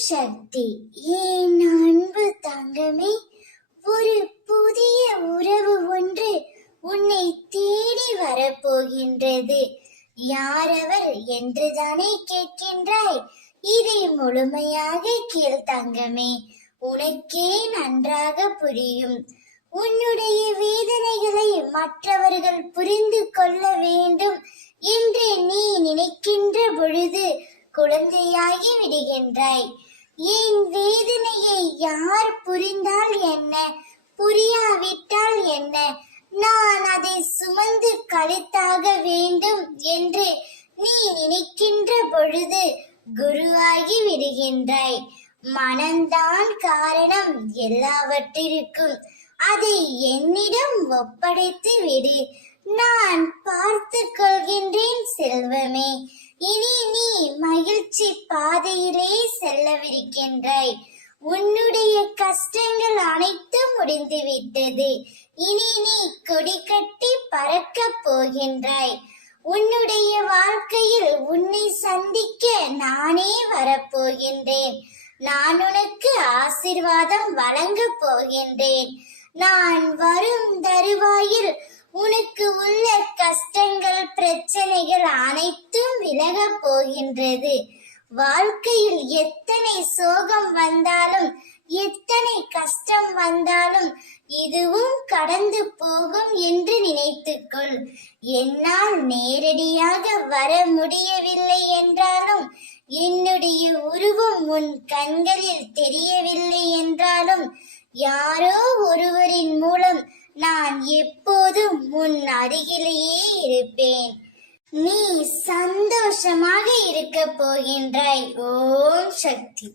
சக்தி. என் அன்பு தங்கமே, ஒரு புதிய உறவு ஒன்று உன்னை தேடி வரப்போகின்றது. யாரவர் என்றுதானே கேட்கின்றாய்? இதை முழுமையாக கேள் தங்கமே, உனக்கே நன்றாக புரியும். உன்னுடைய வேதனைகளை மற்றவர்கள் புரிந்து கொள்ள வேண்டும் என்று நீ நினைக்கின்ற பொழுது குழந்தையாகி விடுகின்றாய். என் வேதனையை யார் புரிந்தால் என்ன, புரியாவிட்டால் என்ன, நான் அதை சுமந்து கழித்தாக வேண்டும் என்று நீ நினைக்கின்ற பொழுது குருவாகி விடுகின்றாய். மனம்தான் காரணம் எல்லாவற்றிற்கும். அதை என்னிடம் ஒப்படைத்து விடு, நான் பார்த்து கொள்கின்றேன் செல்வமே. இனி நீ மகிழ்ச்சி பாதையிலே செல்லவிருக்கின்றாய். உன்னுடைய கஷ்டங்கள் அனைத்தும் முடிந்துவிட்டது. இனி நீ கொடி கட்டி பறக்க போகின்றாய். உன்னுடைய வாழ்க்கையில் உன்னை சந்திக்க நானே வரப்போகின்றேன். நான் உனக்கு ஆசீர்வாதம் வழங்க போகின்றேன். நான் வரும் தருவாயில் உனக்கு உள்ள கஷ்டங்கள் பிரச்சனைகள் அனைத்தும் விலக போகின்றது. வாழ்க்கையில் எத்தனை சோகம் வந்தாலும் எத்தனை கஷ்டம் வந்தாலும் இதுவும் கடந்து போகும் என்று நினைத்துக்கொள். என்னால் நேரடியாக வர முடியவில்லை என்றாலும், என்னுடைய உருவம் உன் கண்களில் தெரியவில்லை என்றாலும், யாரோ ஒருவரின் மூலம் நான் எப்போதும் உன் அருகிலேயே இருப்பேன். நீ சந்தோஷமாக இருக்க போகின்றாய். ஓம் சக்தி.